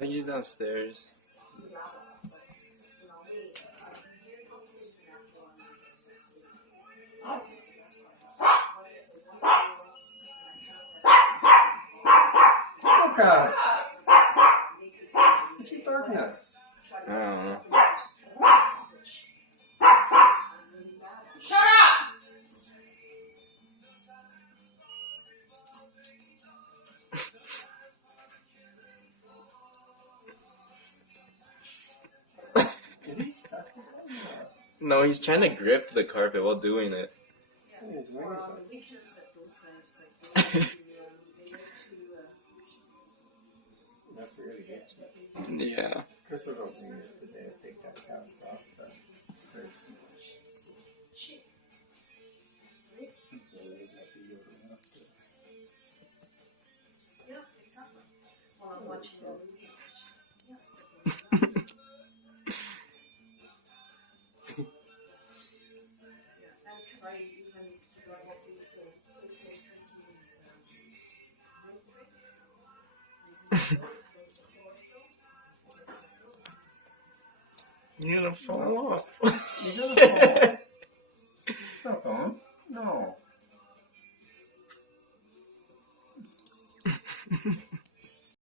I think he's downstairs. Look at it. What's he barking at? I don't know. Shut up! Is he stuck? No, he's trying to grip the carpet while doing it. That's really good. Yeah. Chris was opening it today to take that cast off. But Chris. Yeah, exactly. While I'm watching the movie. You're gonna fall off. You're gonna fall. It's not going. No.